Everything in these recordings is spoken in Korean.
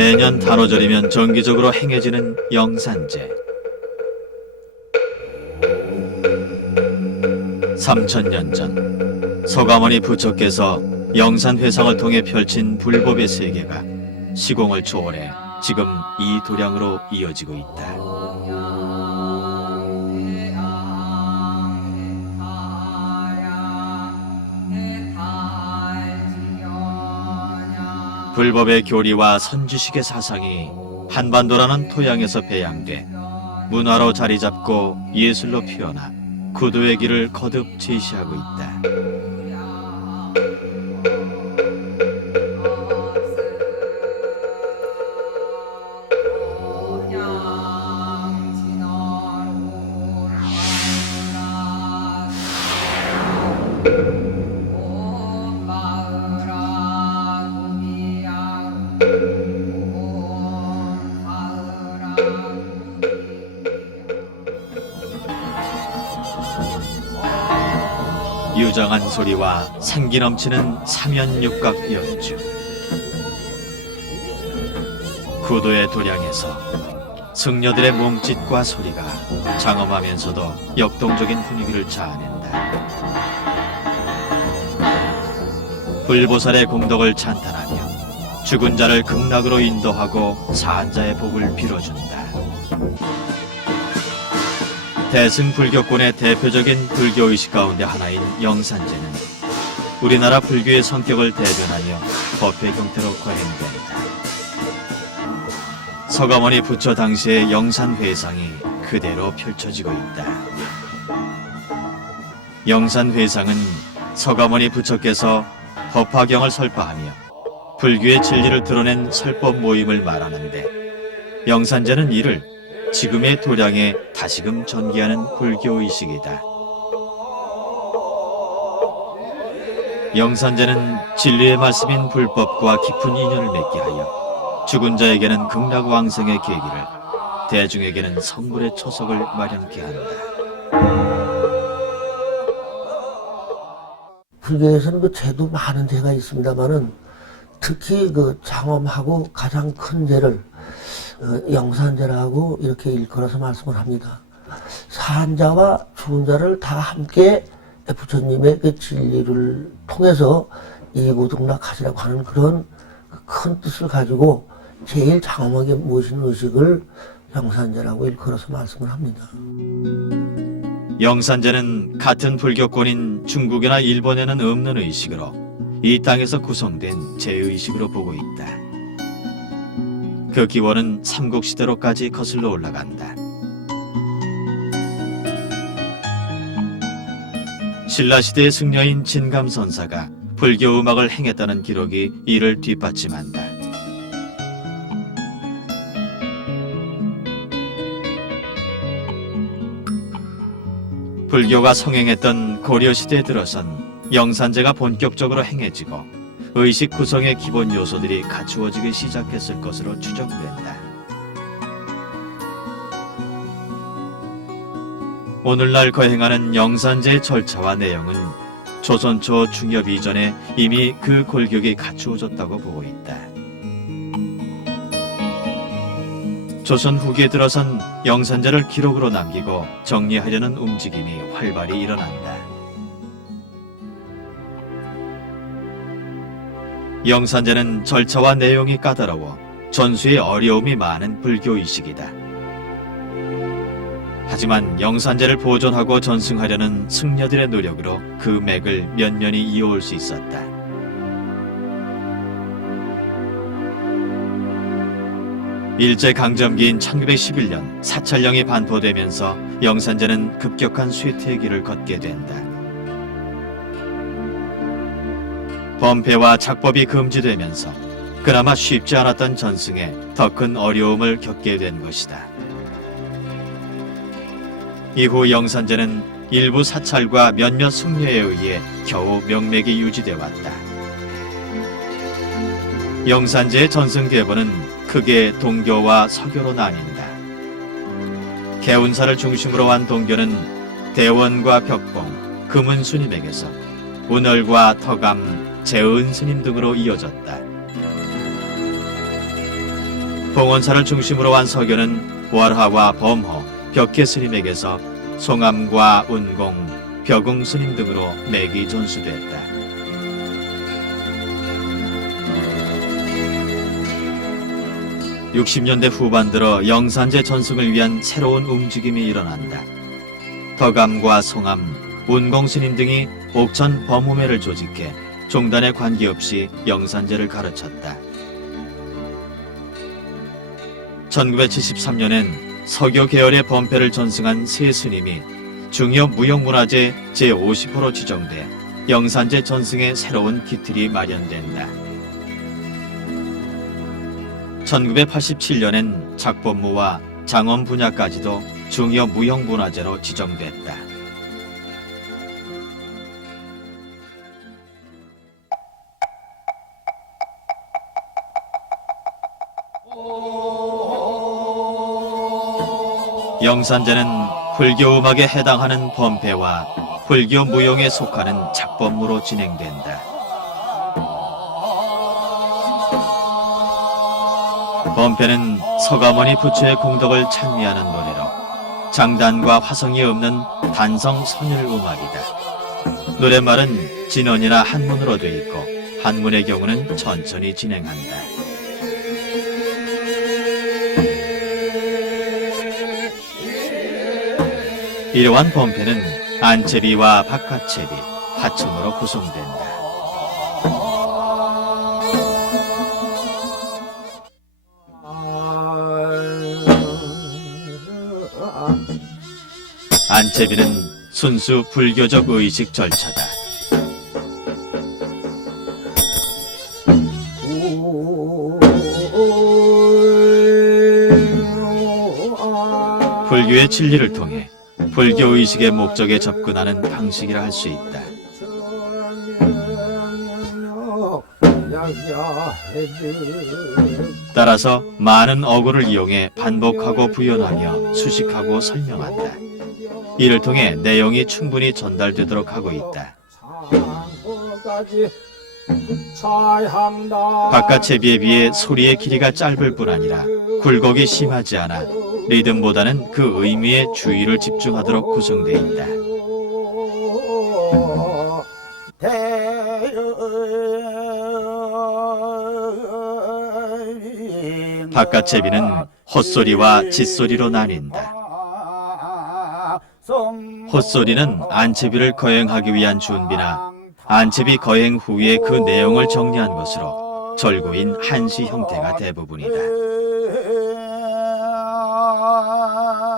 매년 단오절이면 정기적으로 행해지는 영산제. 3000년 전 서가모니 부처께서 영산회상을 통해 펼친 불법의 세계가 시공을 초월해 지금 이 도량으로 이어지고 있다. 불법의 교리와 선지식의 사상이 한반도라는 토양에서 배양돼 문화로 자리 잡고 예술로 피어나 구도의 길을 거듭 제시하고 있다. 유정한 소리와 생기 넘치는 삼연육각 연주. 구도의 도량에서 승려들의 몸짓과 소리가 장엄하면서도 역동적인 분위기를 자아낸다. 불보살의 공덕을 찬탄하며 죽은 자를 극락으로 인도하고 사한 자의 복을 빌어준다. 대승불교권의 대표적인 불교의식 가운데 하나인 영산제는 우리나라 불교의 성격을 대변하며 법회 형태로 거행된다. 서가모니 부처 당시의 영산회상이 그대로 펼쳐지고 있다. 영산회상은 서가모니 부처께서 법화경을 설파하며 불교의 진리를 드러낸 설법 모임을 말하는데, 영산제는 이를 지금의 도량에 다시금 전개하는 불교의식이다. 영산제는 진리의 말씀인 불법과 깊은 인연을 맺게 하여 죽은 자에게는 극락왕생의 계기를, 대중에게는 성불의 초석을 마련케 한다. 불교에서는 그 제도 많은 제가 있습니다만은 특히 그 장엄하고 가장 큰 제를 영산제라고 이렇게 일컬어서 말씀을 합니다. 사한 자와 죽은 자를 다 함께 부처님의 그 진리를 통해서 이구등락하시라고 하는 그런 큰 뜻을 가지고 제일 장엄하게 모시는 의식을 영산제라고 일컬어서 말씀을 합니다. 영산제는 같은 불교권인 중국이나 일본에는 없는 의식으로 이 땅에서 구성된 제의식으로 보고 있다. 그 기원은 삼국시대로까지 거슬러 올라간다. 신라시대의 승려인 진감선사가 불교 음악을 행했다는 기록이 이를 뒷받침한다. 불교가 성행했던 고려시대에 들어선 영산제가 본격적으로 행해지고 의식 구성의 기본 요소들이 갖추어지기 시작했을 것으로 추정된다. 오늘날 거행하는 영산제의 절차와 내용은 조선 초 중엽 이전에 이미 그 골격이 갖추어졌다고 보고 있다. 조선 후기에 들어선 영산제를 기록으로 남기고 정리하려는 움직임이 활발히 일어난다. 영산제는 절차와 내용이 까다로워 전수에 어려움이 많은 불교의식이다. 하지만 영산제를 보존하고 전승하려는 승려들의 노력으로 그 맥을 몇 년이 이어올 수 있었다. 일제강점기인 1911년 사찰령이 반포되면서 영산제는 급격한 쇠퇴의 길을 걷게 된다. 범패와 작법이 금지되면서 그나마 쉽지 않았던 전승에 더 큰 어려움을 겪게 된 것이다. 이후 영산제는 일부 사찰과 몇몇 승려에 의해 겨우 명맥이 유지돼 왔다. 영산제의 전승 계보는 크게 동교와 서교로 나뉜다. 개운사를 중심으로 한 동교는 대원과 벽봉, 금은스님에게서 운월과 터감, 재은스님 등으로 이어졌다. 봉원사를 중심으로 한 서교는 월하와 범허, 벽계 스님에게서 송암과 운공, 벽웅 스님 등으로 맥이 전수됐다. 60년대 후반 들어 영산제 전승을 위한 새로운 움직임이 일어난다. 덕암과 송암, 운공 스님 등이 옥천 범후매를 조직해 종단에 관계없이 영산제를 가르쳤다. 1973년엔 서교 계열의 범패를 전승한 세 스님이 중요 무형문화재 제50호로 지정돼 영산제 전승의 새로운 기틀이 마련된다. 1987년엔 작법무와 장원 분야까지도 중요 무형문화재로 지정됐다. 영산제는 불교 음악에 해당하는 범패와 불교 무용에 속하는 작법무로 진행된다. 범패는 서가모니 부처의 공덕을 찬미하는 노래로 장단과 화성이 없는 단성 선율 음악이다. 노랫말은 진언이나 한문으로 돼 있고 한문의 경우는 천천히 진행한다. 이러한 범패는 안채비와 바깥채비, 하청으로 구성된다. 안채비는 순수 불교적 의식 절차다. 불교의 진리를 통해 불교 의식의 목적에 접근하는 방식이라 할 수 있다. 따라서 많은 어구를 이용해 반복하고 부연하며 수식하고 설명한다. 이를 통해 내용이 충분히 전달되도록 하고 있다. 바깥채비에 비해 소리의 길이가 짧을 뿐 아니라 굴곡이 심하지 않아 리듬보다는 그 의미에 주의를 집중하도록 구성되어 있다. 바깥채비는 헛소리와 짓소리로 나뉜다. 헛소리는 안채비를 거행하기 위한 준비나 안채비 거행 후에 그 내용을 정리한 것으로 절구인 한시 형태가 대부분이다.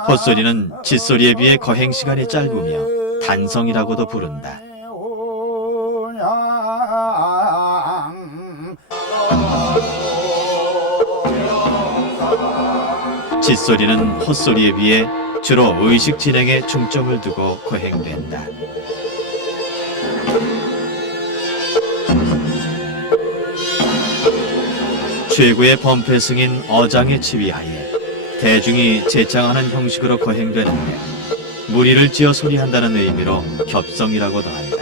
헛소리는 짓소리에 비해 거행 시간이 짧으며 단성이라고도 부른다. 짓소리는 헛소리에 비해 주로 의식 진행에 중점을 두고 거행된다. 최고의 범패 승인 어장의 지휘하에 대중이 제창하는 형식으로 거행되는데 무리를 지어 소리한다는 의미로 겹성이라고도 한다.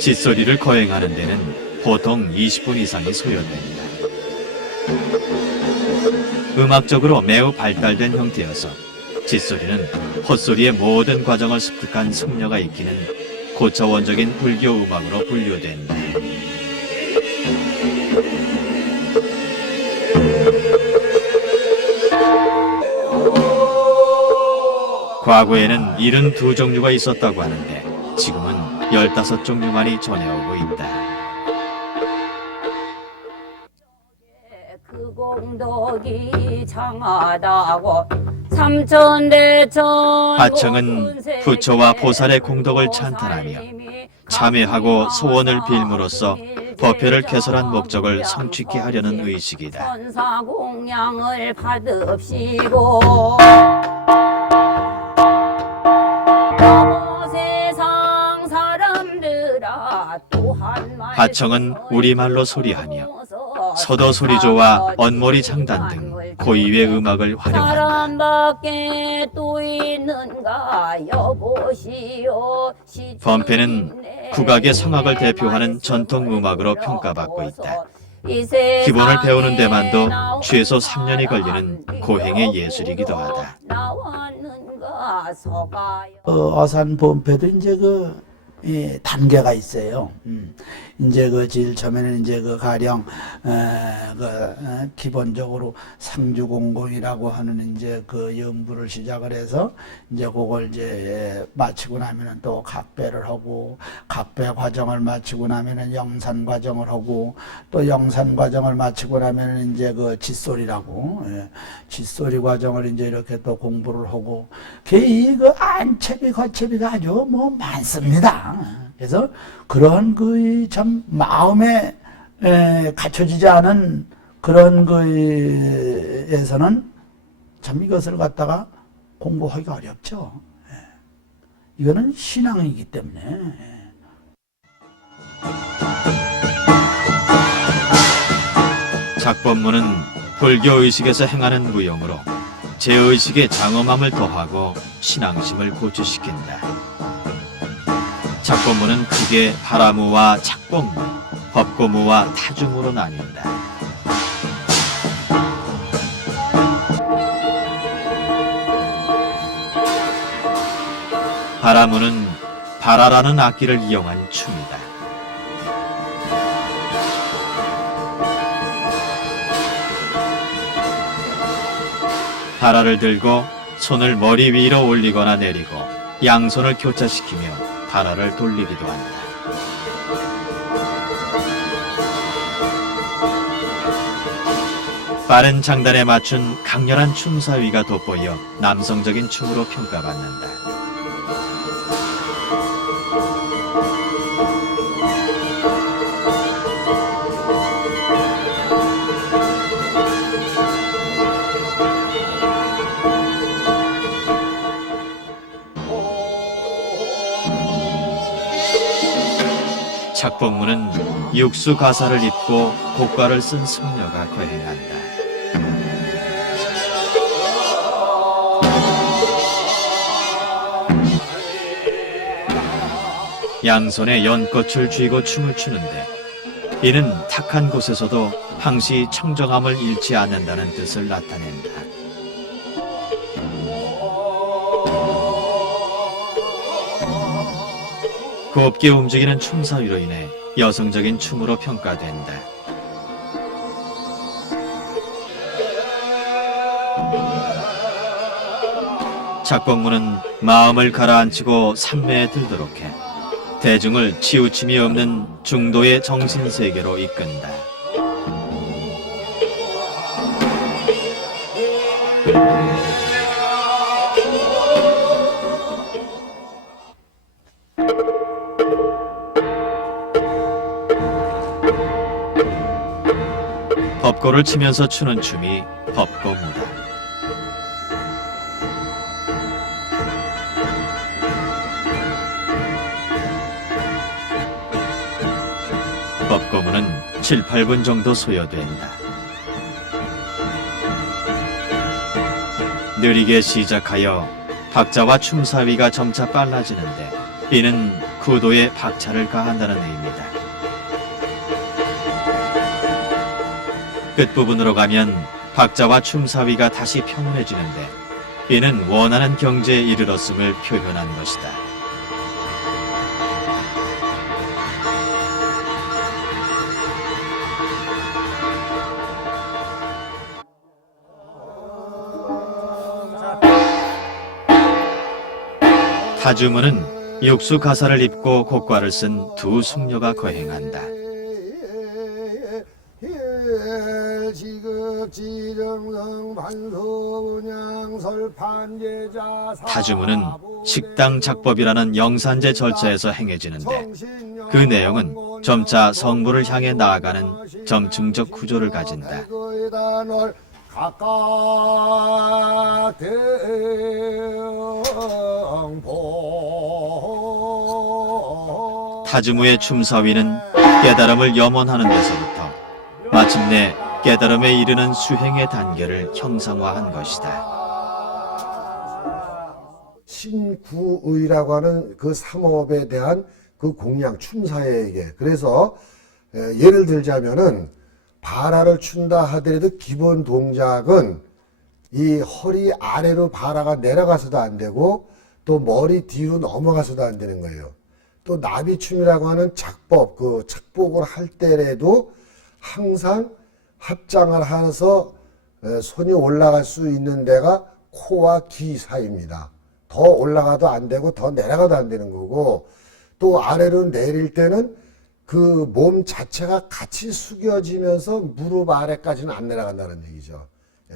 짓소리를 거행하는 데는 보통 20분 이상이 소요된다. 음악적으로 매우 발달된 형태여서 짓소리는 헛소리의 모든 과정을 습득한 승려가 익히는 고차원적인 불교 음악으로 분류된다. 과거에는 72종류가 있었다고 하는데 지금은 15종류만이 전해오고 있다. 그 공덕이 장하다고 삼천대천 하청은 부처와 보살의 공덕을 찬탄하며 참회하고 소원을 빌므로써 법회를 개설한 목적을 성취케 하려는 의식이다. 천사공양을 받읍시고 세상 사람들아 또한 하청은 우리말로 소리하며 서도 소리조와 언머리 장단 등 고유의 음악을 활용한다. 사람밖에 또 있는가 여보시오. 범패는 국악의 성악을 대표하는 전통 음악으로 평가받고 있다. 기본을 배우는 데만도 최소 3년이 걸리는 고행의 예술이기도 하다. 어산 범패도 이제 단계가 있어요. 이제 제일 처음에는 이제 가령 기본적으로 상주공공이라고 하는 이제 연부를 시작을 해서 이제 그걸 이제 마치고 나면은 또 각배를 하고, 각배 과정을 마치고 나면은 영산 과정을 하고, 또 영산 과정을 마치고 나면은 이제 짓소리라고, 짓소리 과정을 이제 이렇게 또 공부를 하고, 안채비 거채비가 아주 많습니다. 그래서 그런 참 마음에 갖춰지지 않은 그런 에서는 참 이것을 갖다가 공부하기가 어렵죠. 이거는 신앙이기 때문에. 작법문은 불교 의식에서 행하는 무용으로 제의식의 장엄함을 더하고 신앙심을 고취시킨다. 작법문은 크게 바라무와 작법문, 법고무와 타주무로 나뉜다. 바라무는 바라라는 악기를 이용한 춤이다. 바라를 들고 손을 머리 위로 올리거나 내리고 양손을 교차시키며 바라를 돌리기도 한다. 빠른 장단에 맞춘 강렬한 춤사위가 돋보여 남성적인 춤으로 평가받는다. 작법문은 육수 가사를 입고 곡과를 쓴 승려가 거행한다. 양손에 연꽃을 쥐고 춤을 추는데 이는 탁한 곳에서도 항시 청정함을 잃지 않는다는 뜻을 나타낸다. 곱게 움직이는 춤사위로 인해 여성적인 춤으로 평가된다. 작법문은 마음을 가라앉히고 삼매에 들도록 해 대중을 치우침이 없는 중도의 정신세계로 이끈다. 법고를 치면서 추는 춤이 법고무다. 법고무는 7, 8분 정도 소요된다. 느리게 시작하여 박자와 춤사위가 점차 빨라지는데 이는 구도에 박차를 가한다는 의미다. 끝부분으로 가면 박자와 춤사위가 다시 평온해지는데 이는 원하는 경지에 이르렀음을 표현한 것이다. 타주문은 육수 가사를 입고 곡과를 쓴 두 숙녀가 거행한다. 타주문은 식당 작법이라는 영산제 절차에서 행해지는데 그 내용은 점차 성물을 향해 나아가는 점층적 구조를 가진다. 타주무의 춤사위는 깨달음을 염원하는 데서부터 마침내 깨달음에 이르는 수행의 단계를 형상화한 것이다. 신구의라고 하는 그 삼업에 대한 그 공양, 춤사에게. 그래서 예를 들자면은 바라를 춘다 하더라도 기본 동작은 이 허리 아래로 바라가 내려가서도 안 되고 또 머리 뒤로 넘어가서도 안 되는 거예요. 또 나비춤이라고 하는 작법, 그 착복을 할 때라도 항상 합장을 해서 손이 올라갈 수 있는 데가 코와 귀 사이입니다. 더 올라가도 안 되고 더 내려가도 안 되는 거고, 또 아래로 내릴 때는 그 몸 자체가 같이 숙여지면서 무릎 아래까지는 안 내려간다는 얘기죠.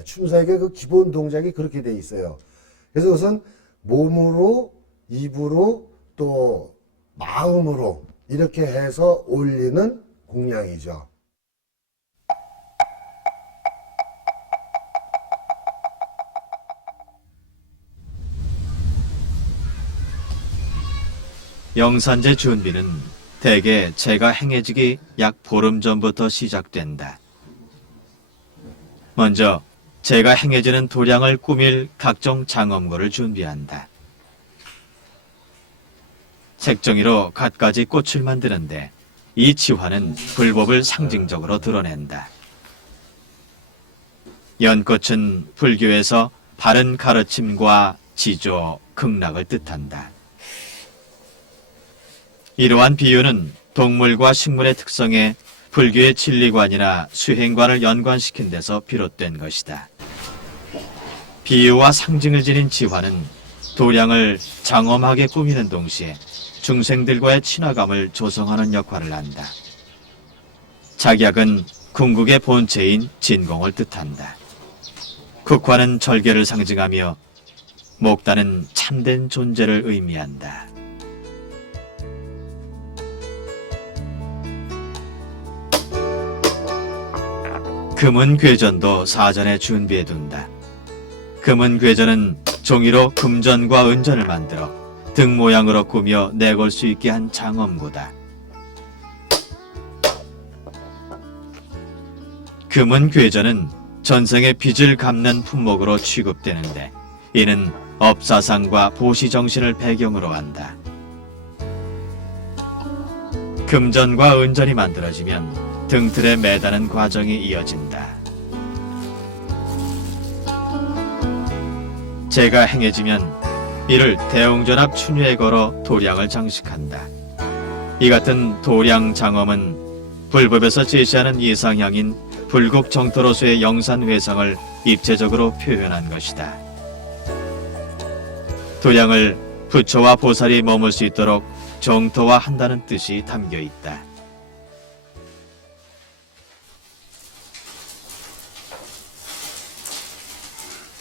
춤사에게 그 기본 동작이 그렇게 돼 있어요. 그래서 우선 몸으로, 입으로, 또 마음으로 이렇게 해서 올리는 공양이죠. 영산제 준비는 대개 제가 행해지기 약 보름 전부터 시작된다. 먼저 제가 행해지는 도량을 꾸밀 각종 장엄고를 준비한다. 색종이로 갖가지 꽃을 만드는데 이 지화는 불법을 상징적으로 드러낸다. 연꽃은 불교에서 바른 가르침과 지조, 극락을 뜻한다. 이러한 비유는 동물과 식물의 특성에 불교의 진리관이나 수행관을 연관시킨 데서 비롯된 것이다. 비유와 상징을 지닌 지화는 도량을 장엄하게 꾸미는 동시에 중생들과의 친화감을 조성하는 역할을 한다. 작약은 궁극의 본체인 진공을 뜻한다. 국화는 절개를 상징하며 목단은 참된 존재를 의미한다. 금은 괴전도 사전에 준비해둔다. 금은 괴전은 종이로 금전과 은전을 만들어 등 모양으로 꾸며 내걸 수 있게 한 장엄고다. 금은 괴전은 전생의 빚을 갚는 품목으로 취급되는데 이는 업사상과 보시정신을 배경으로 한다. 금전과 은전이 만들어지면 등틀에 매다는 과정이 이어진다. 제가 행해지면 이를 대웅전합 춘유에 걸어 도량을 장식한다. 이 같은 도량 장엄은 불법에서 제시하는 이상향인 불국 정토로서의 영산회상을 입체적으로 표현한 것이다. 도량을 부처와 보살이 머물 수 있도록 정토화한다는 뜻이 담겨 있다.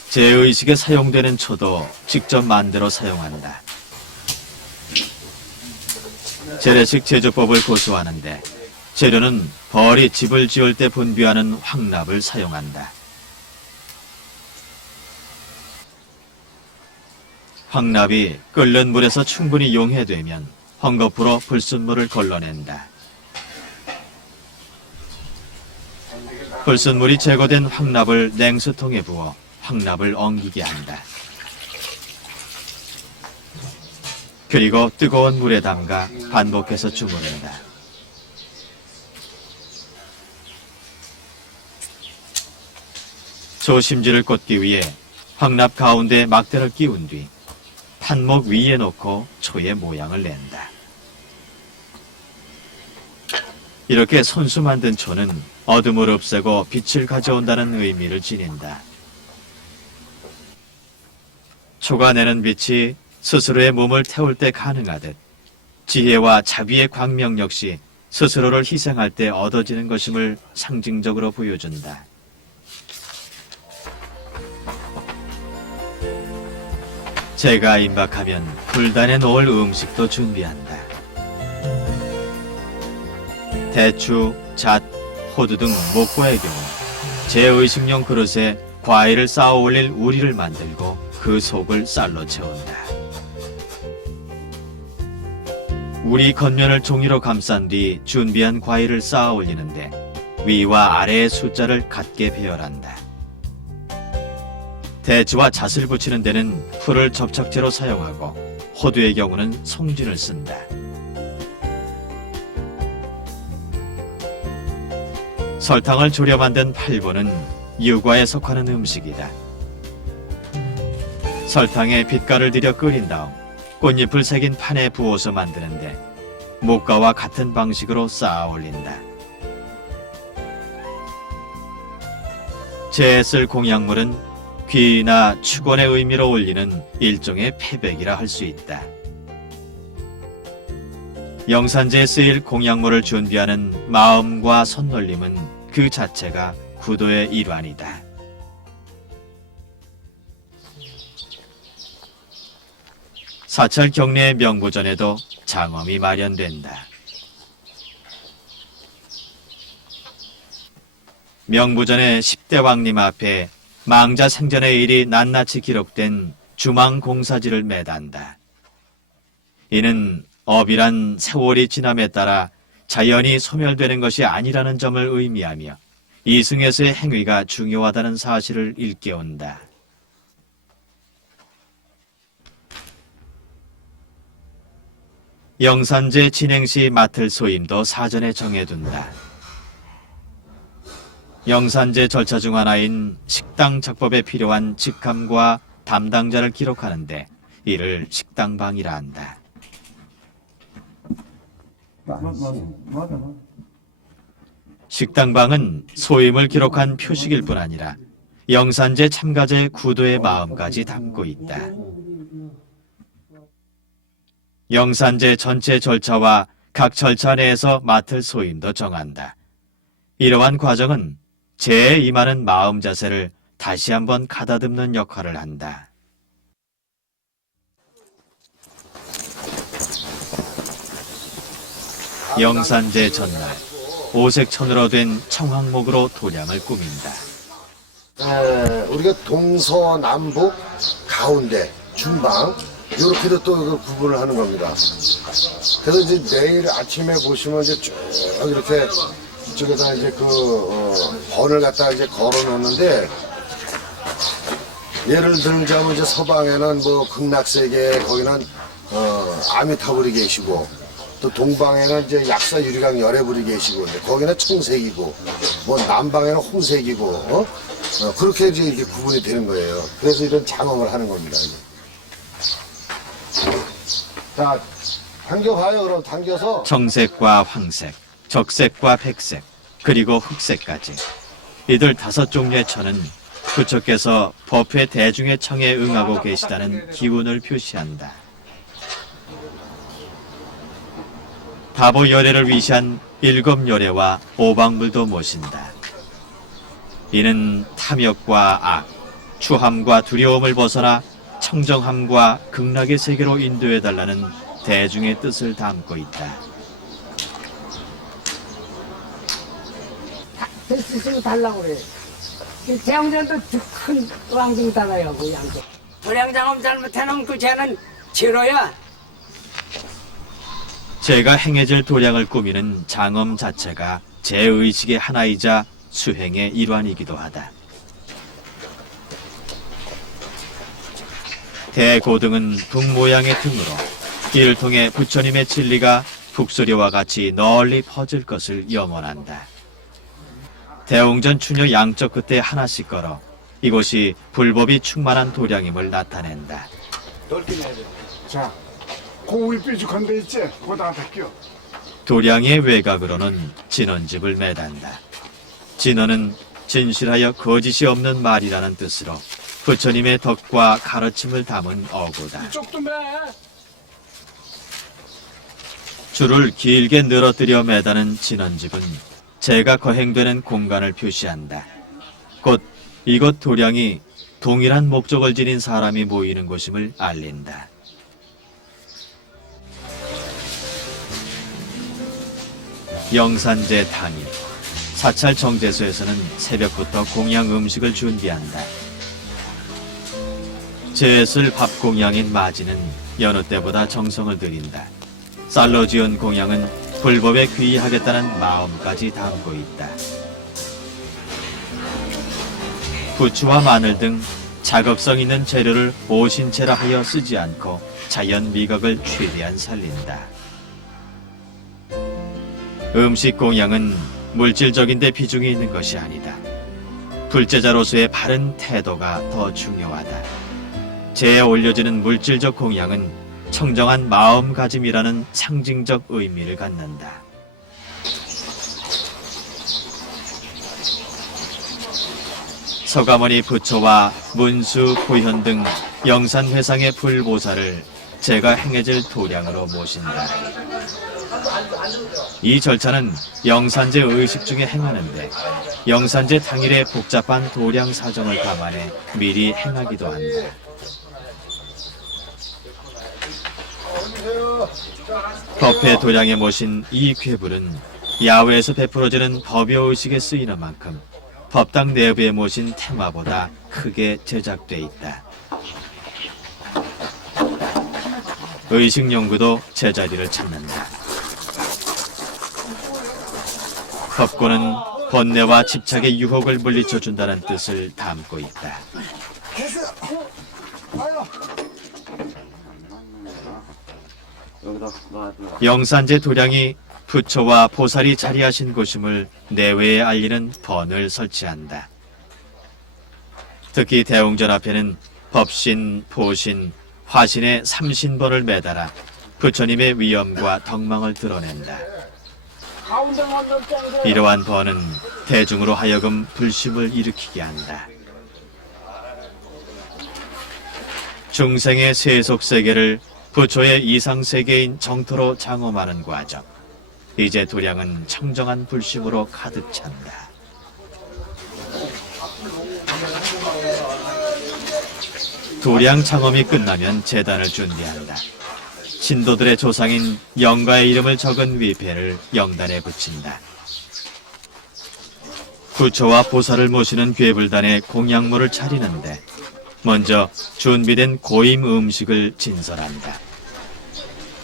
제의식에 사용되는 초도 직접 만들어 사용한다. 재래식 제조법을 고수하는데 재료는 벌이 집을 지을 때 분비하는 황납을 사용한다. 황납이 끓는 물에서 충분히 용해되면 헝겊으로 불순물을 걸러낸다. 불순물이 제거된 황납을 냉수통에 부어 황납을 엉기게 한다. 그리고 뜨거운 물에 담가 반복해서 주무른다. 조심지를 꽂기 위해 황납 가운데 막대를 끼운 뒤 판목 위에 놓고 초의 모양을 낸다. 이렇게 손수 만든 초는 어둠을 없애고 빛을 가져온다는 의미를 지닌다. 초가 내는 빛이 스스로의 몸을 태울 때 가능하듯 지혜와 자비의 광명 역시 스스로를 희생할 때 얻어지는 것임을 상징적으로 보여준다. 제가 임박하면 불단에 놓을 음식도 준비한다. 대추, 잣, 호두 등 목과의 경우 제의식용 그릇에 과일을 쌓아 올릴 우리를 만들고 그 속을 쌀로 채운다. 우리 겉면을 종이로 감싼 뒤 준비한 과일을 쌓아 올리는데 위와 아래의 숫자를 같게 배열한다. 대지와 잣을 붙이는 데는 풀을 접착제로 사용하고 호두의 경우는 송진을 쓴다. 설탕을 졸여 만든 팔보는 유과에 속하는 음식이다. 설탕에 빛깔을 들여 끓인 다음 꽃잎을 새긴 판에 부어서 만드는데 목과와 같은 방식으로 쌓아 올린다. 재에 쓸 공약물은 귀나 축원의 의미로 올리는 일종의 패백이라 할 수 있다. 영산제에 쓰일 공약물을 준비하는 마음과 손놀림은 그 자체가 구도의 일환이다. 사찰 경내의 명부전에도 장엄이 마련된다. 명부전의 10대 왕님 앞에 망자 생전의 일이 낱낱이 기록된 주망공사지를 매단다. 이는 업이란 세월이 지남에 따라 자연이 소멸되는 것이 아니라는 점을 의미하며 이승에서의 행위가 중요하다는 사실을 일깨운다. 영산제 진행 시 맡을 소임도 사전에 정해둔다. 영산제 절차 중 하나인 식당 작법에 필요한 직함과 담당자를 기록하는데 이를 식당방이라 한다. 식당방은 소임을 기록한 표식일 뿐 아니라 영산제 참가자의 구도의 마음까지 담고 있다. 영산제 전체 절차와 각 절차 내에서 맡을 소임도 정한다. 이러한 과정은 재에 임하는 마음 자세를 다시 한번 가다듬는 역할을 한다. 영산제 전날, 오색천으로 된 청황목으로 도량을 꾸민다. 우리가 동서남북 가운데 중방 이렇게도 또 그 구분을 하는 겁니다. 그래서 이제 내일 아침에 보시면 이제 쭉 이렇게 이쪽에다 이제 번을 갖다가 이제 걸어 놓는데 예를 들자면 이제 서방에는 뭐 극락세계 거기는 아미타불이 계시고 또 동방에는 이제 약사 유리강 열애불이 계시고 이제 거기는 청색이고 뭐 남방에는 홍색이고 그렇게 이제 이게 구분이 되는 거예요. 그래서 이런 장엄을 하는 겁니다. 자, 당겨봐요. 그럼 당겨서 청색과 황색, 적색과 백색, 그리고 흑색까지 이들 5종류의 천은 부처께서 법회 대중의 청에 응하고 계시다는 기운을 표시한다. 다보 열애를 위시한 7열애와 오방물도 모신다. 이는 탐욕과 악, 추함과 두려움을 벗어나 청정함과 극락의 세계로 인도해달라는 대중의 뜻을 담고 있다. 됐으면 달라고 그래. 대왕전도 큰 왕궁 달아요, 그 양쪽. 도량장엄 잘못해놓은 그 죄는 죄로야. 제가 행해질 도량을 꾸미는 장엄 자체가 제 의식의 하나이자 수행의 일환이기도 하다. 대고등은 북모양의 등으로 이를 통해 부처님의 진리가 북소리와 같이 널리 퍼질 것을 염원한다. 대웅전 추녀 양쪽 끝에 하나씩 걸어 이곳이 불법이 충만한 도량임을 나타낸다. 자, 고울 뾰족한 데 있지? 거기다가 닦여. 도량의 외곽으로는 진언집을 매단다. 진언은 진실하여 거짓이 없는 말이라는 뜻으로 부처님의 덕과 가르침을 담은 어구다. 이쪽도 매. 줄을 길게 늘어뜨려 매다는 진언집은 재가 거행되는 공간을 표시한다. 곧 이곳 도량이 동일한 목적을 지닌 사람이 모이는 곳임을 알린다. 영산제 당일, 사찰 정제소에서는 새벽부터 공양 음식을 준비한다. 재에 쓸 밥 공양인 마지는 여느 때보다 정성을 들인다. 쌀로 지은 공양은 불법에 귀의하겠다는 마음까지 담고 있다. 부추와 마늘 등 자극성 있는 재료를 오신채라 하여 쓰지 않고 자연 미각을 최대한 살린다. 음식 공양은 물질적인 데 비중이 있는 것이 아니다. 불제자로서의 바른 태도가 더 중요하다. 재에 올려지는 물질적 공양은 청정한 마음가짐이라는 상징적 의미를 갖는다. 서가모니 부처와 문수, 고현 등 영산회상의 불보살을 제가 행해질 도량으로 모신다. 이 절차는 영산제 의식 중에 행하는데 영산제 당일의 복잡한 도량 사정을 감안해 미리 행하기도 한다. 법회 도량에 모신 이 쾌불은 야외에서 베풀어지는 법요 의식에 쓰이는 만큼 법당 내부에 모신 테마보다 크게 제작돼 있다. 의식 연구도 제자리를 찾는다. 법고는 번뇌와 집착의 유혹을 물리쳐준다는 뜻을 담고 있다. 영산제 도량이 부처와 보살이 자리하신 곳임을 내외에 알리는 번을 설치한다. 특히 대웅전 앞에는 법신, 보신, 화신의 삼신번을 매달아 부처님의 위엄과 덕망을 드러낸다. 이러한 번은 대중으로 하여금 불심을 일으키게 한다. 중생의 세속세계를 부처의 이상세계인 정토로 장엄하는 과정. 이제 도량은 청정한 불심으로 가득 찬다. 도량 창엄이 끝나면 제단을 준비한다. 신도들의 조상인 영가의 이름을 적은 위패를 영단에 붙인다. 부처와 보살을 모시는 괴불단에 공양물을 차리는데 먼저 준비된 고임 음식을 진설한다.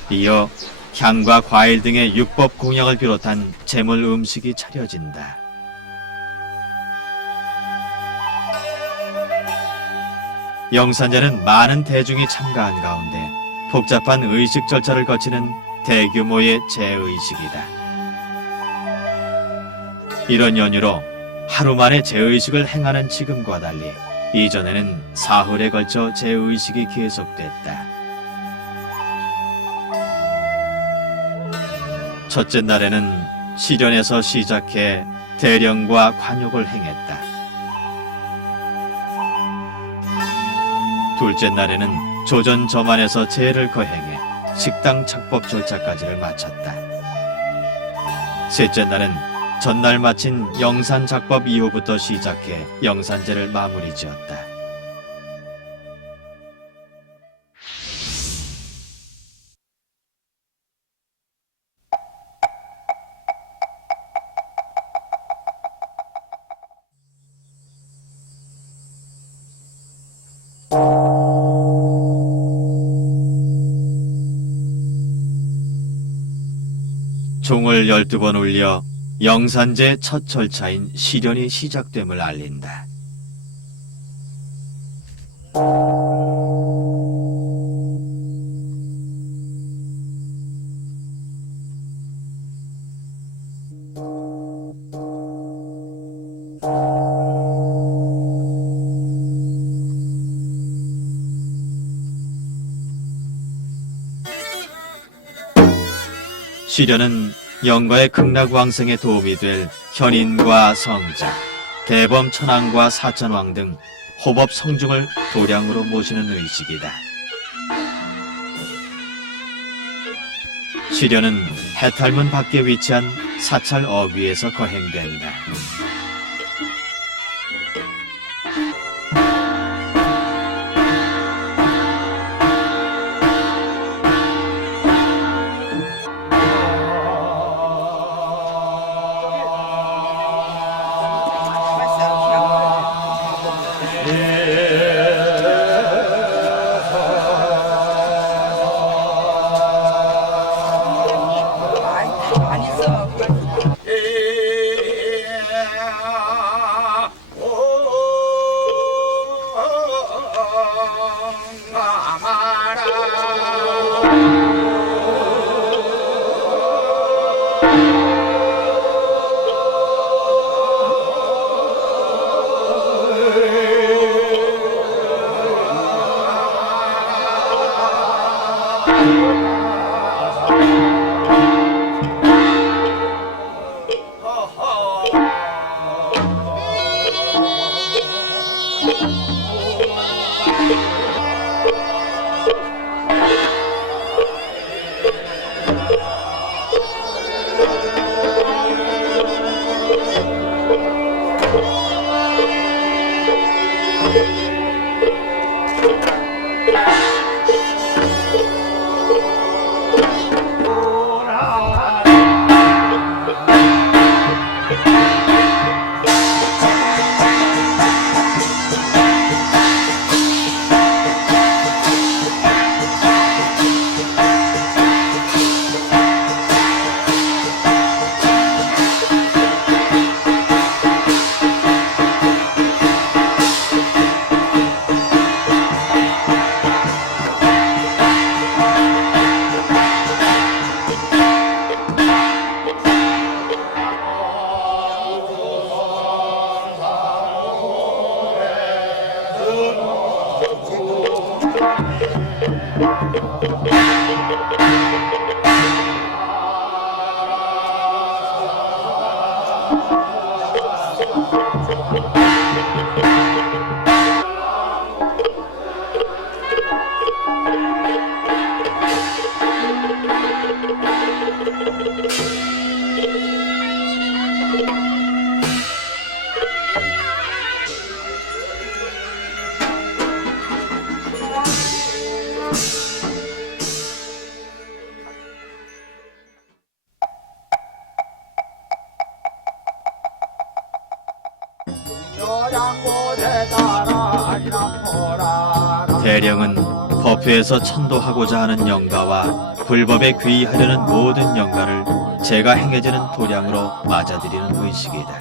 이어 향과 과일 등의 육법 공양을 비롯한 제물 음식이 차려진다. 영산제는 많은 대중이 참가한 가운데 복잡한 의식 절차를 거치는 대규모의 재의식이다. 이런 연유로 하루 만에 재의식을 행하는 지금과 달리 이전에는 사흘에 걸쳐 재의식이 계속됐다. 첫째 날에는 시련에서 시작해 대령과 관욕을 행했다. 둘째 날에는 조전저만에서 제를 거행해 식당 착법 절차까지를 마쳤다. 셋째 날은 전날 마친 영산작법 이후부터 시작해 영산제를 마무리 지었다. 종을 12번 울려 영산제 첫 절차인 시련이 시작됨을 알린다. 시련은 영가의 극락왕성에 도움이 될 현인과 성자, 대범 천왕과 사천왕 등 호법 성중을 도량으로 모시는 의식이다. 시련은 해탈문 밖에 위치한 사찰 어귀에서 거행된다. 대령은 법회에서 천도하고자 하는 영가와 불법에 귀의하려는 모든 영가를 제가 행해지는 도량으로 맞아들이는 의식이다.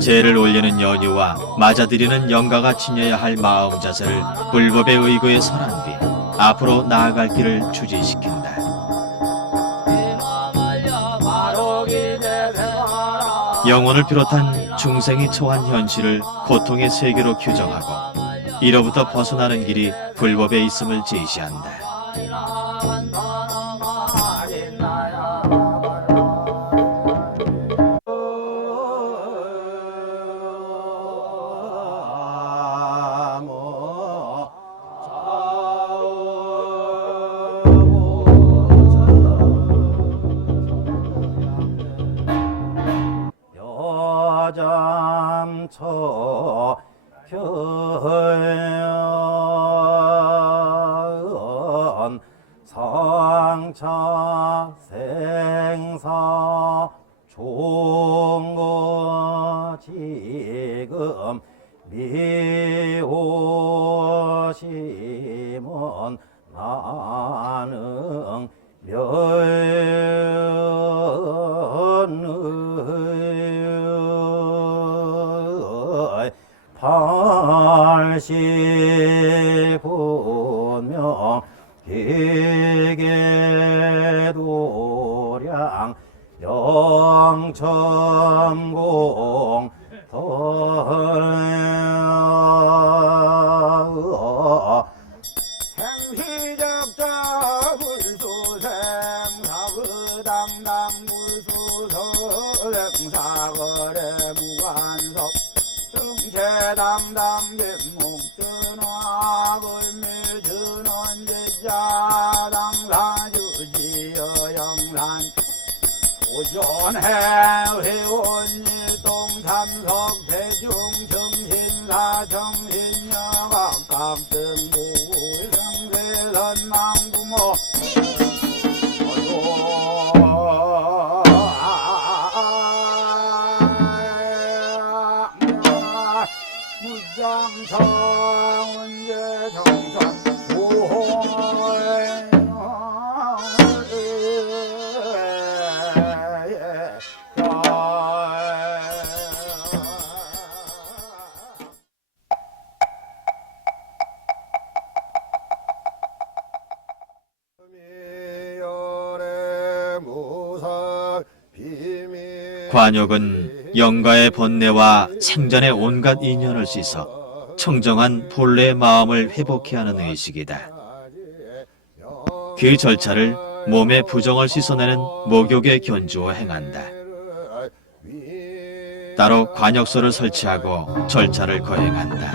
제를 올리는 연유와 맞아들이는 영가가 지녀야 할 마음 자세를 불법의 의거에 설한 뒤 앞으로 나아갈 길을 주지시킨다. 영혼을 비롯한 중생이 처한 현실을 고통의 세계로 규정하고 이로부터 벗어나는 길이 불법에 있음을 제시한다. 여잠처 견 상차 생사 종거 지금 미호심은 나능 면의 팔십분명 기계도량 영천공 행시적자 불수생 사그당당 불수생 사거래 무관섭 승체당당 김목전화 불밀전원제자 당사주지여 영산 오전해 회원일동 참석 대중 정신사 정신여각 각등부구 성세선망부모 무장성운제 정선 관역은 영가의 번뇌와 생전의 온갖 인연을 씻어 청정한 본래의 마음을 회복해야 하는 의식이다. 그 절차를 몸의 부정을 씻어내는 목욕에 견주어 행한다. 따로 관역소를 설치하고 절차를 거행한다.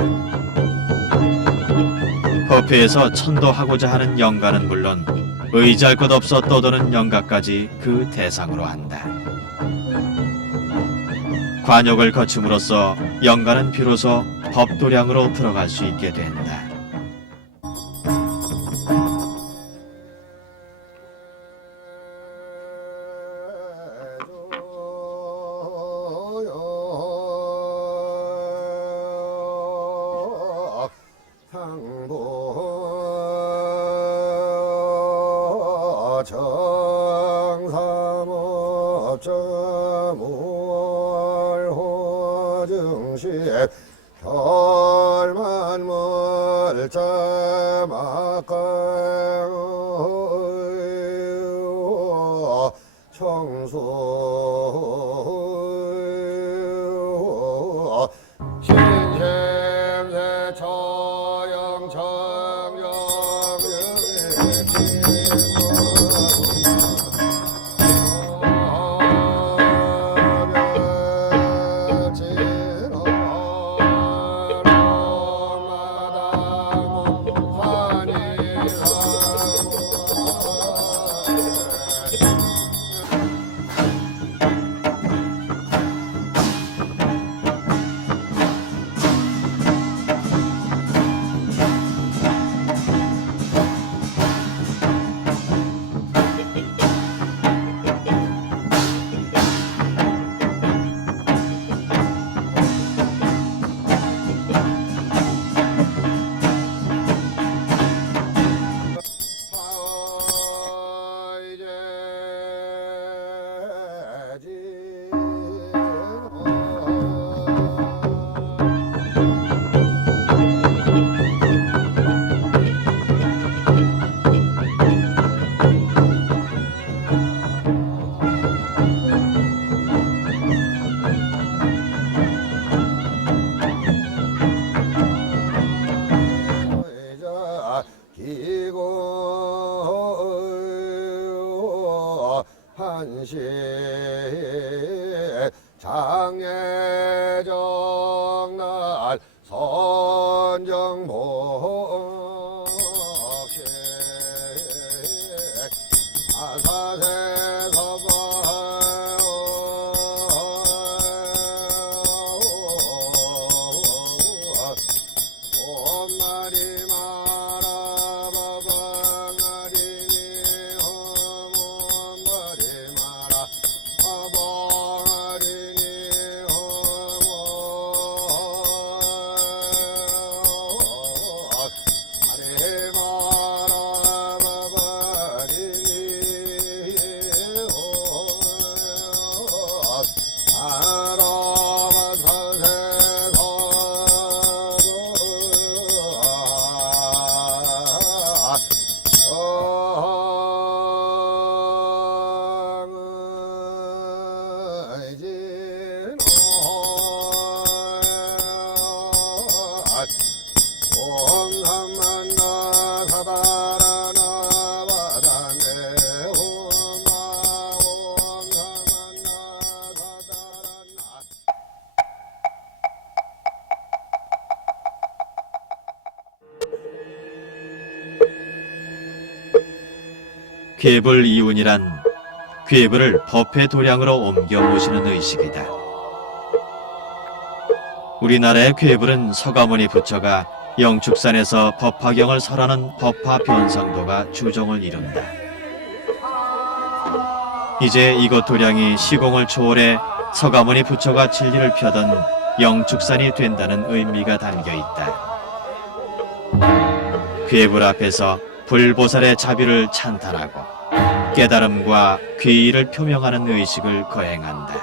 법회에서 천도하고자 하는 영가는 물론 의지할 것 없어 떠도는 영가까지 그 대상으로 한다. 관역을 거침으로써 영가는 비로소 법도량으로 들어갈 수 있게 된다. 장례정날 선정복식 괴불 이운이란 괴불을 법회 도량으로 옮겨 모시는 의식이다. 우리나라의 괴불은 서가모니 부처가 영축산에서 법화경을 설하는 법화 변상도가 주종을 이룬다. 이제 이것 도량이 시공을 초월해 서가모니 부처가 진리를 펴던 영축산이 된다는 의미가 담겨 있다. 괴불 앞에서 불보살의 자비를 찬탄하고 깨달음과 귀의를 표명하는 의식을 거행한다.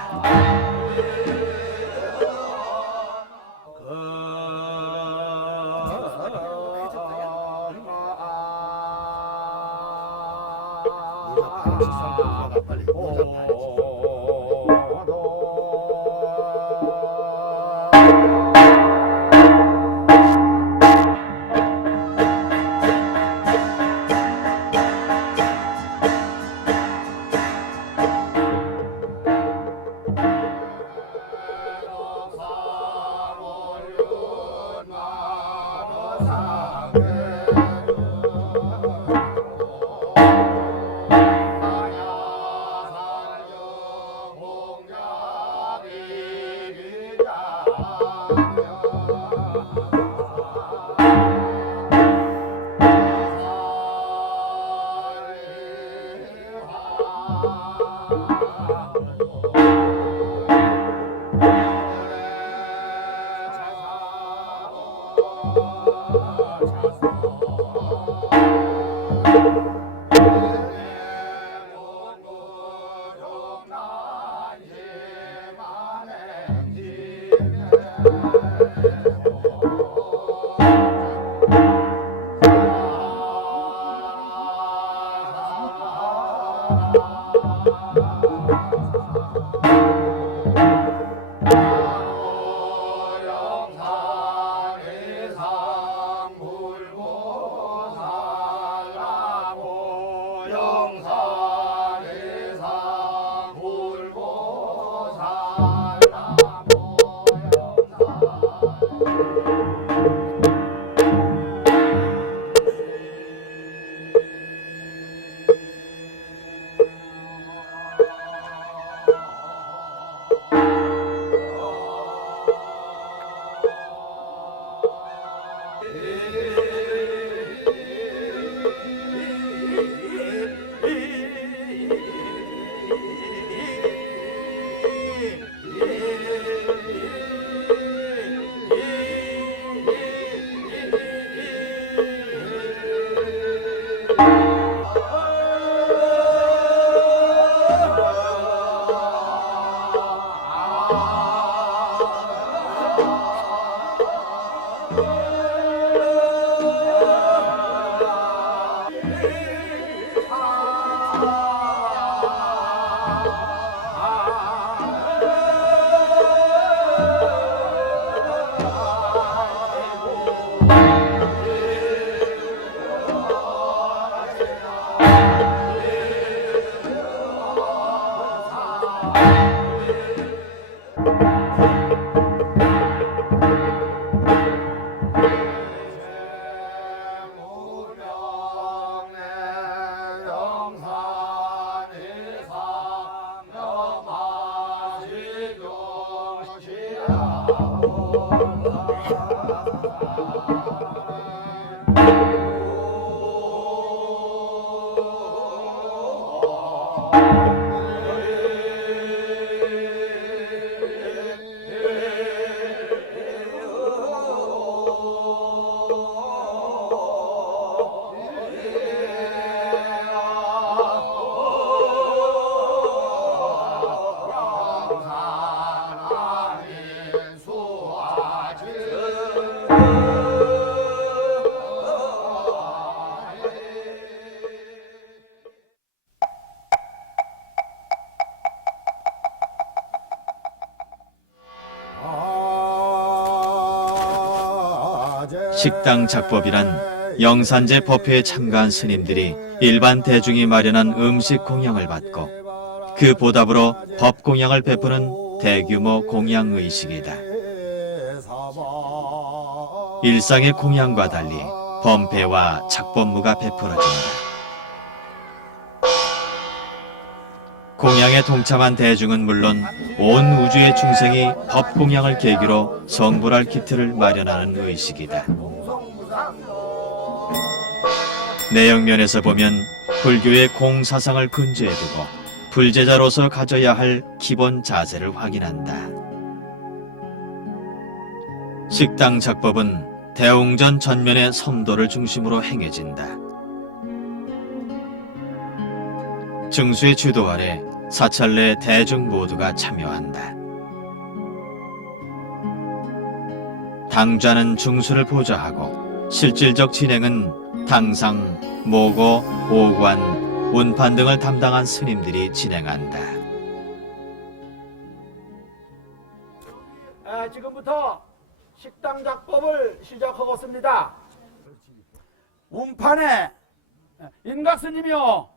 빨리. 식당 작법이란 영산제 법회에 참가한 스님들이 일반 대중이 마련한 음식 공양을 받고 그 보답으로 법 공양을 베푸는 대규모 공양 의식이다. 일상의 공양과 달리 범패와 작법무가 베풀어진다. 공양에 동참한 대중은 물론 온 우주의 중생이 법 공양을 계기로 성불할 기틀을 마련하는 의식이다. 내용면에서 보면 불교의 공사상을 근저에 두고 불제자로서 가져야 할 기본 자세를 확인한다. 식당 작법은 대웅전 전면의 선도를 중심으로 행해진다. 증수의 주도 아래 사찰내 대중 모두가 참여한다. 당좌는 중수를 보좌하고 실질적 진행은 당상, 모고, 오관, 운판 등을 담당한 스님들이 진행한다. 지금부터 식당 작법을 시작하겠습니다. 운판에 인각스님이요.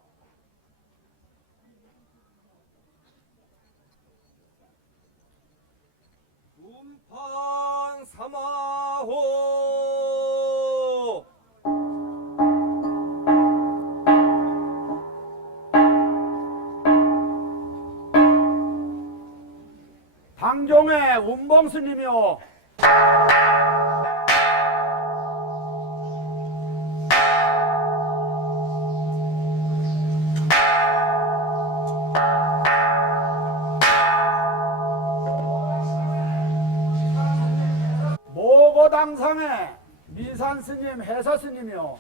운판 사마호 동의 운봉스님이요. 모고당상의 미산스님, 해서스님이요.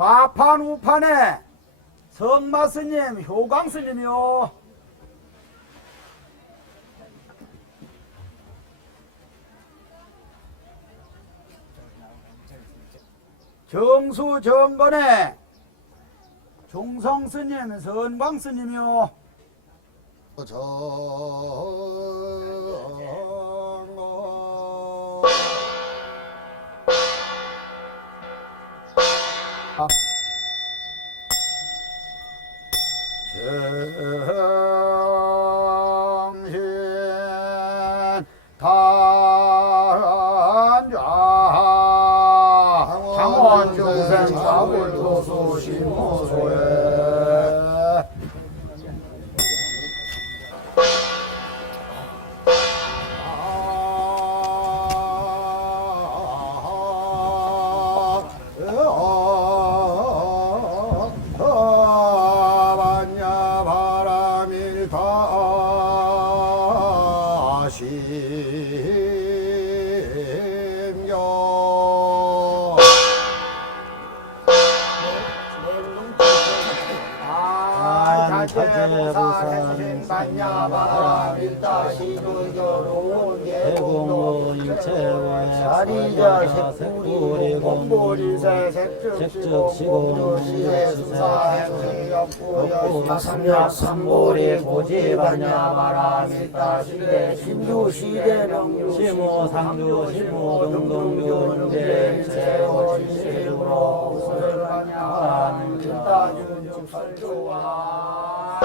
좌판 우판에 성마스님, 효광스님이요. 정수 정건에 종성스님, 선광스님이요. 정신 단좌 강원 중생 사불도수 신모소에 아리자 색구리 공보리세 색즉시고 삼력 삼보리 고지반야 바라밀다 시대 신주시대 명주 시모 상주 시모 등등교는제 제원시으로 우설반야 길다준중 설조와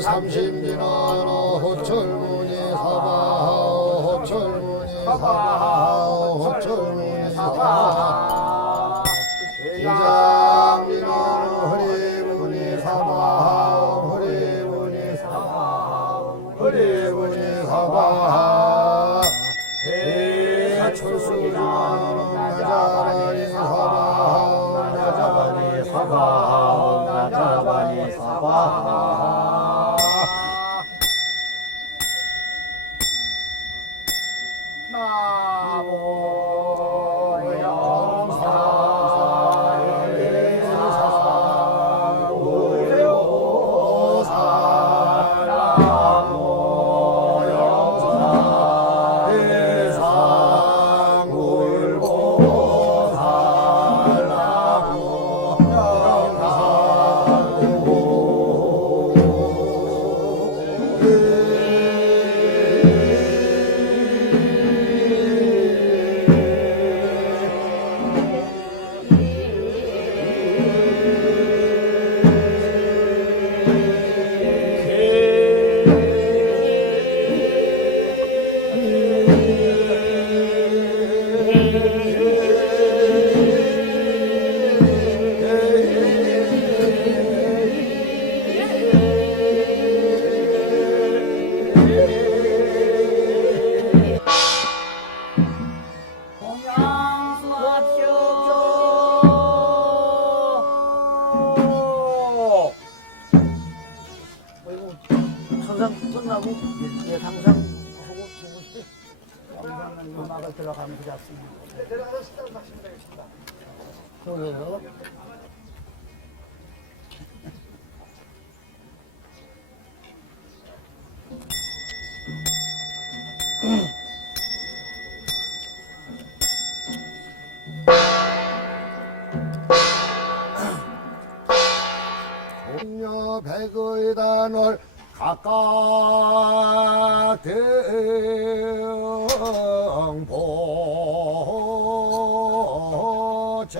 삼십리나로 호철문이 사바 사바 대장미는 허리문이 사바 허리문이 사바 허리문이 사바 대철수는 나자바니 사바 나자바니 사바 나자바니 사바 나모 영사의 사사고요사 나모 영사의 상울보살 나모 어, 천상 끝나고 예, 상상 하고 주무시. 음악을 들어가면 되겠습니다. 그러게요. 공녀 백의 단을 각각 등보채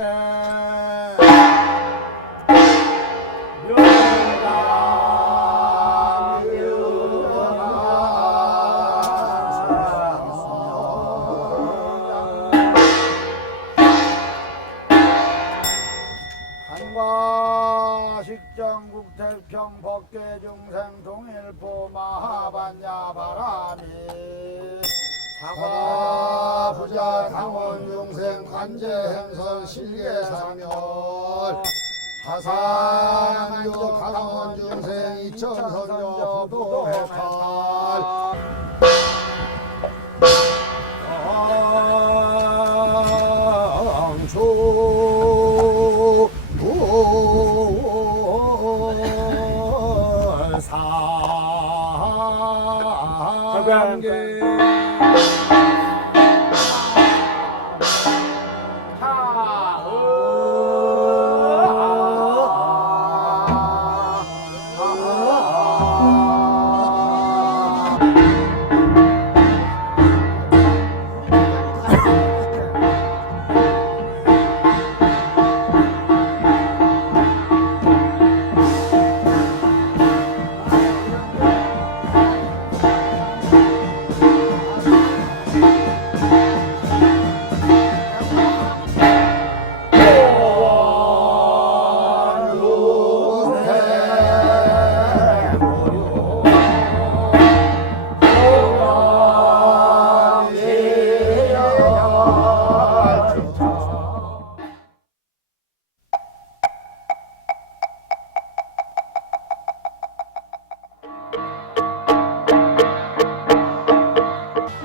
한과식정국 태평 법계중생 동일보 마하반야 바람이 사과부자 강원중생 관제행설 실계사멸 하산조 강원중생 이천선조 부도해탈 사계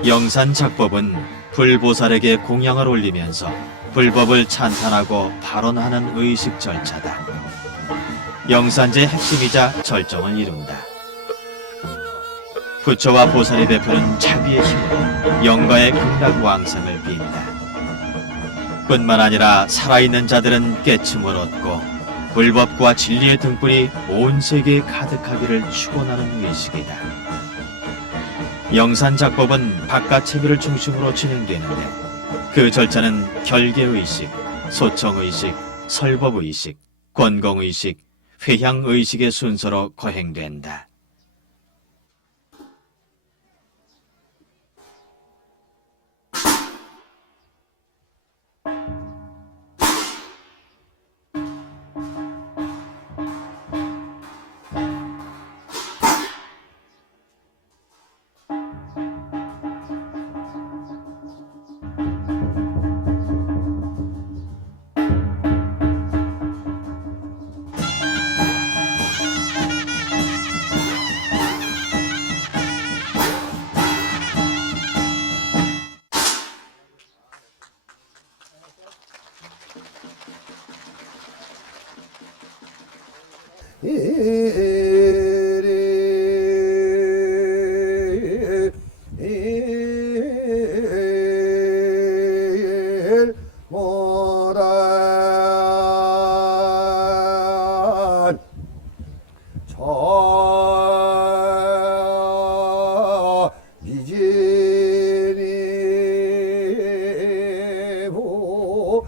영산작법은 불보살에게 공양을 올리면서 불법을 찬탄하고 발언하는 의식 절차다. 영산제의 핵심이자 절정을 이룬다. 부처와 보살이 베푸는 자비의 힘으로 영가의 극락왕성을 빈다. 뿐만 아니라 살아있는 자들은 깨침을 얻고 불법과 진리의 등불이 온 세계에 가득하기를 축원하는 의식이다. 영산작법은 바깥 체비를 중심으로 진행되는데 그 절차는 결계의식, 소청의식, 설법의식, 권공의식, 회향의식의 순서로 거행된다. 모란 저 이진이 보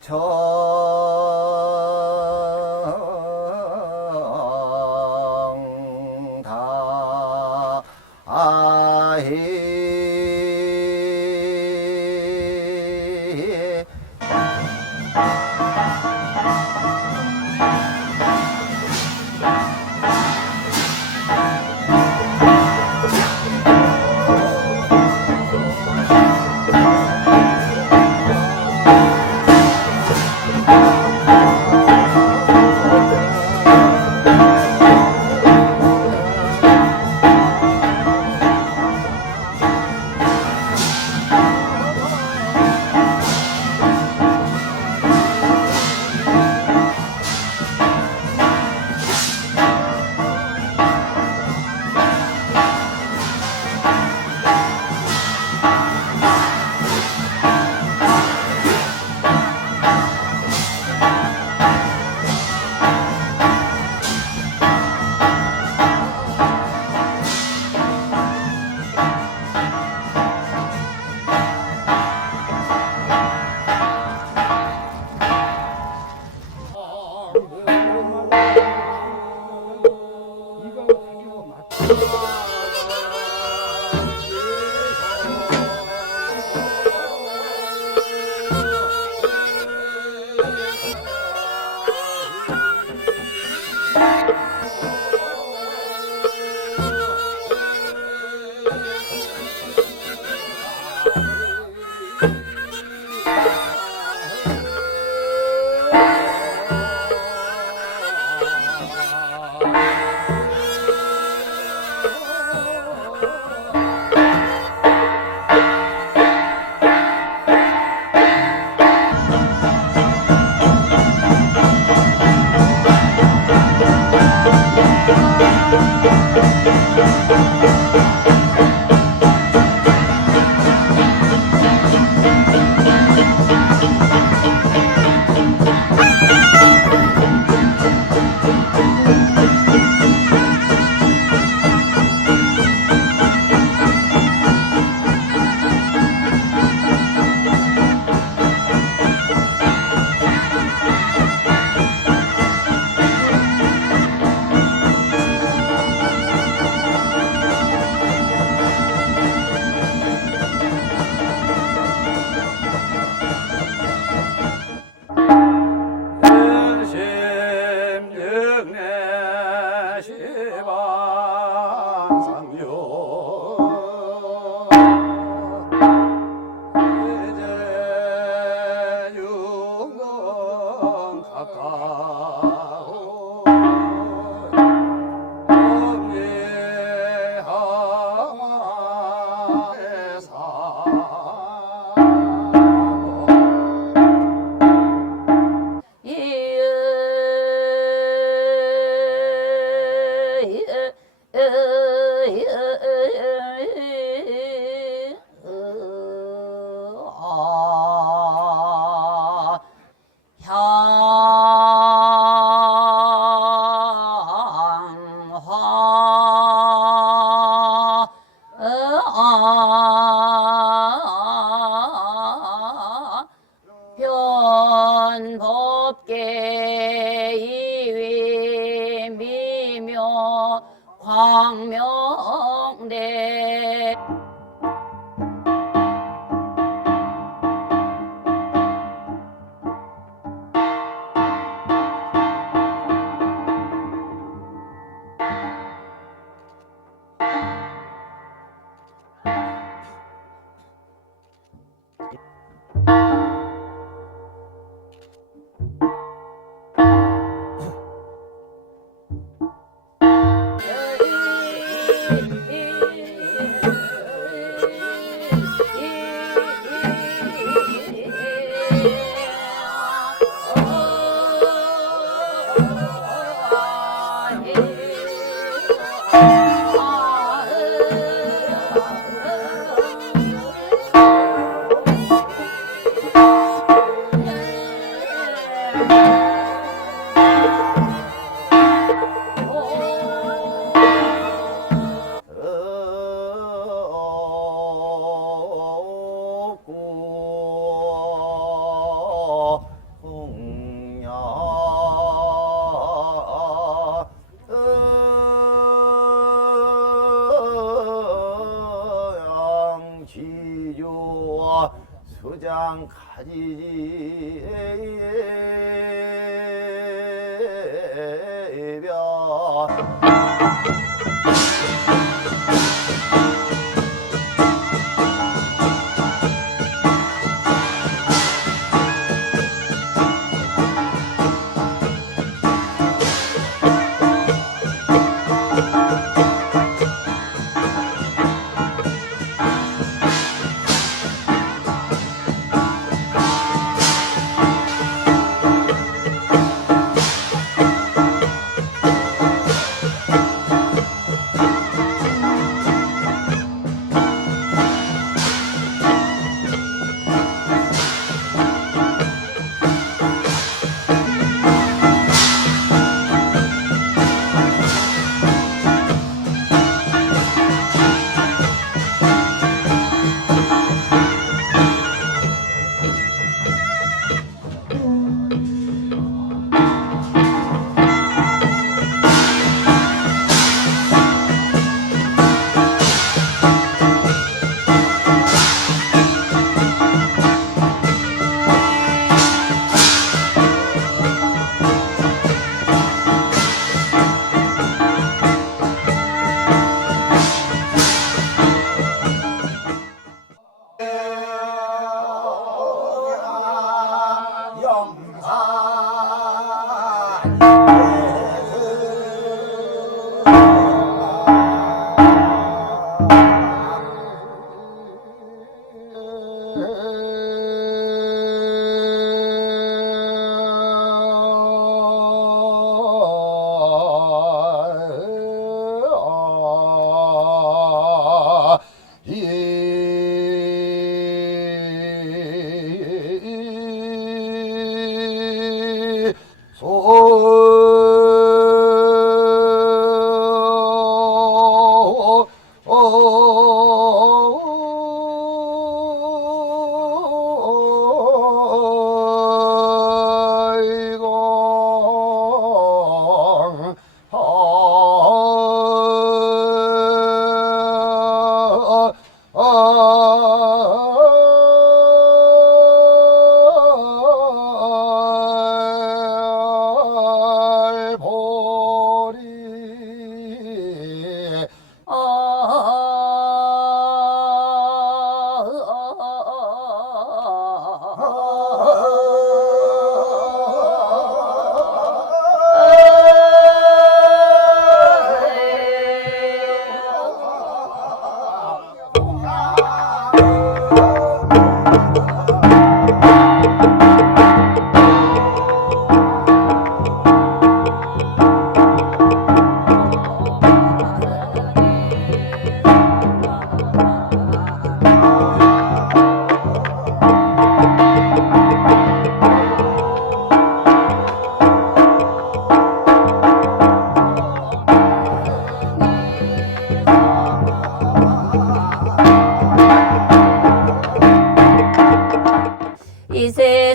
정다 변법계 이위 미묘 광명대 수장 가지지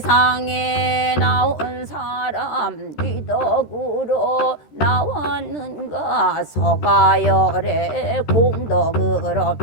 세상에 나온 사람 귀덕으로 나왔는가 서가열의 공덕으로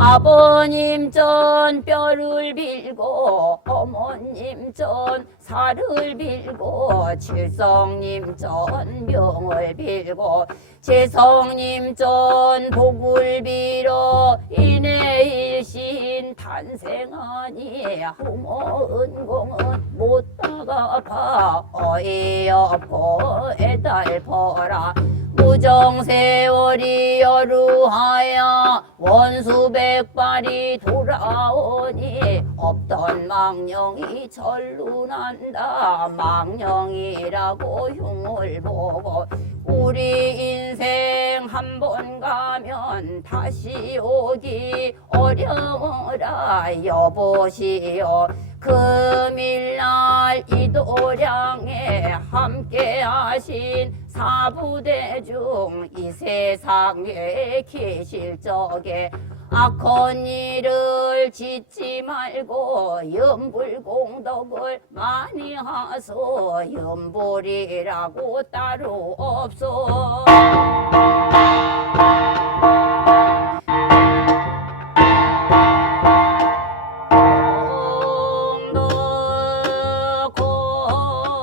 아버님 전 뼈를 빌고 어머님 전 살을 빌고 칠성님 전 명을 빌고 재성님 전 복을 빌어 인해일신 탄생하니 후모 은공은 못 다가가 어이없고 애달퍼라 무정세월이 여루하여 원수백발이 돌아오니 없던 망령이 절로 난다 망령이라고 흉을 보고 우리 인생 한 번 가면 다시 오기 어려워라 여보시오 금일날 이도량에 함께 하신 사부대중 이 세상에 계실 적에 악한 일을 짓지 말고 염불공덕을 많이 하소 염불이라고 따로 없소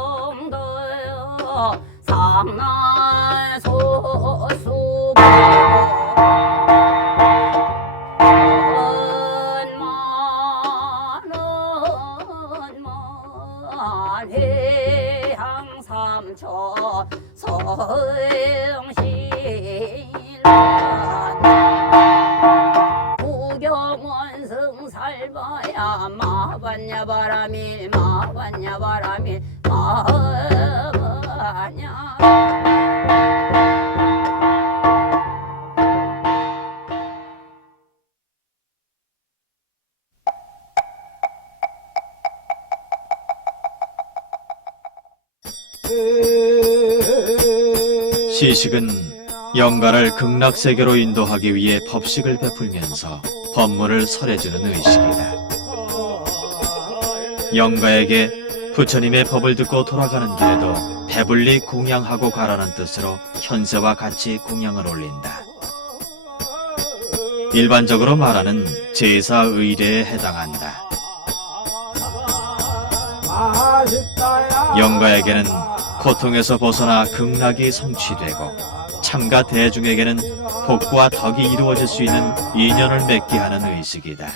공덕 상난소수 해양삼초 성신란 구경원승 살봐야 마반야 바람일 마반야 바람일 마반야 시식은 영가를 극락세계로 인도하기 위해 법식을 베풀면서 법문을 설해주는 의식이다. 영가에게 부처님의 법을 듣고 돌아가는 길에도 배불리 공양하고 가라는 뜻으로 현세와 같이 공양을 올린다. 일반적으로 말하는 제사 의례에 해당한다. 영가에게는 고통에서 벗어나 극락이 성취되고 참가 대중에게는 복과 덕이 이루어질 수 있는 인연을 맺게 하는 의식이다.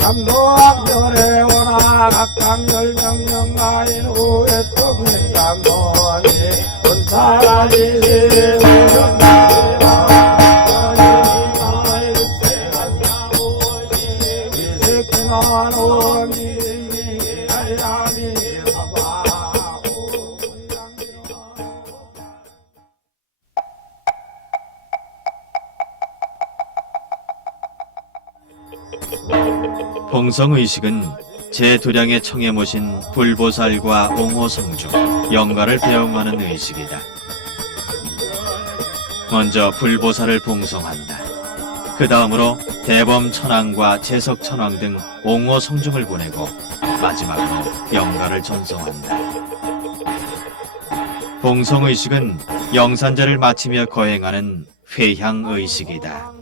감노악멸에 오나 각강열명명가인 후에 떡민감노니 은사라지시 봉성의식은 제도량에 청해 모신 불보살과 옹호성중, 영가를 배웅하는 의식이다. 먼저 불보살을 봉송한다. 그 다음으로 대범천왕과 재석천왕 등 옹호성중을 보내고 마지막으로 영가를 전송한다. 봉성의식은 영산제를 마치며 거행하는 회향의식이다.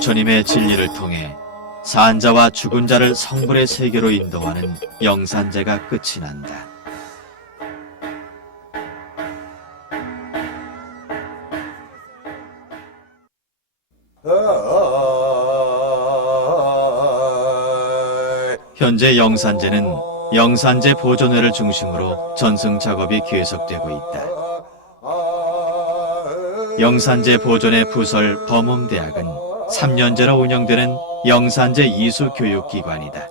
부처님의 진리를 통해 산자와 죽은 자를 성불의 세계로 인도하는 영산제가 끝이 난다. 현재 영산제는 영산제 보존회를 중심으로 전승 작업이 계속되고 있다. 영산제 보존회 부설 범음대학은 3년제로 운영되는 영산제 이수교육기관이다.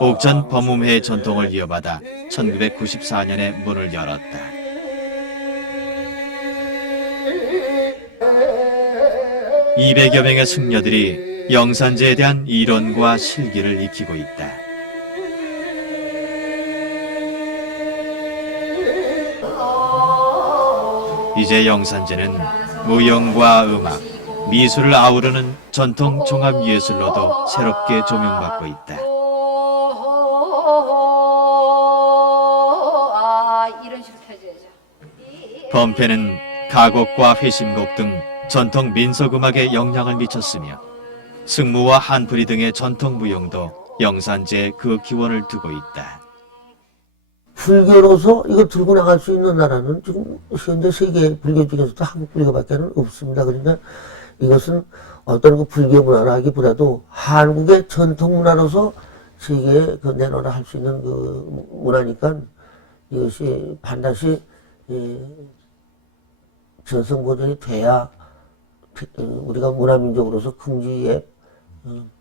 옥전 범음회의 전통을 이어받아 1994년에 문을 열었다. (200여) 명의 승려들이 영산제에 대한 이론과 실기를 익히고 있다. 이제 영산제는 무용과 음악, 미술을 아우르는 전통 종합예술로도 새롭게 조명받고 있다. 이런 식으로 펴줘야죠. 범패는 가곡과 회심곡 등 전통 민속음악에 영향을 미쳤으며 승무와 한풀이 등의 전통 무용도 영산제에 그 기원을 두고 있다. 불교로서 이거 들고 나갈 수 있는 나라는 지금 현재 세계 불교 중에서도 한국 불교밖에 없습니다. 그러니까 이것은 어떤 그 불교 문화라기보다도 한국의 전통 문화로서 세계에 그 내놓으라 할 수 있는 그 문화니까 이것이 반드시 전성보존이 돼야 우리가 문화민족으로서 긍지의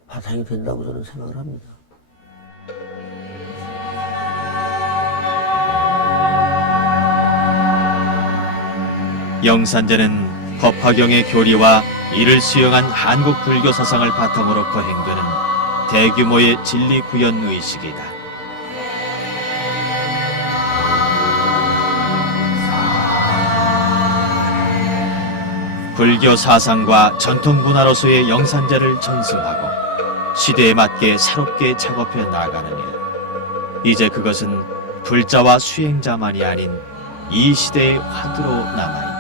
바탕이 된다고 저는 생각을 합니다. 영산제는 법화경의 교리와 이를 수용한 한국 불교 사상을 바탕으로 거행되는 대규모의 진리 구현 의식이다. 불교 사상과 전통 문화로서의 영산제를 전승하고 시대에 맞게 새롭게 작업해 나가는 일. 이제 그것은 불자와 수행자만이 아닌 이 시대의 화두로 남아있다.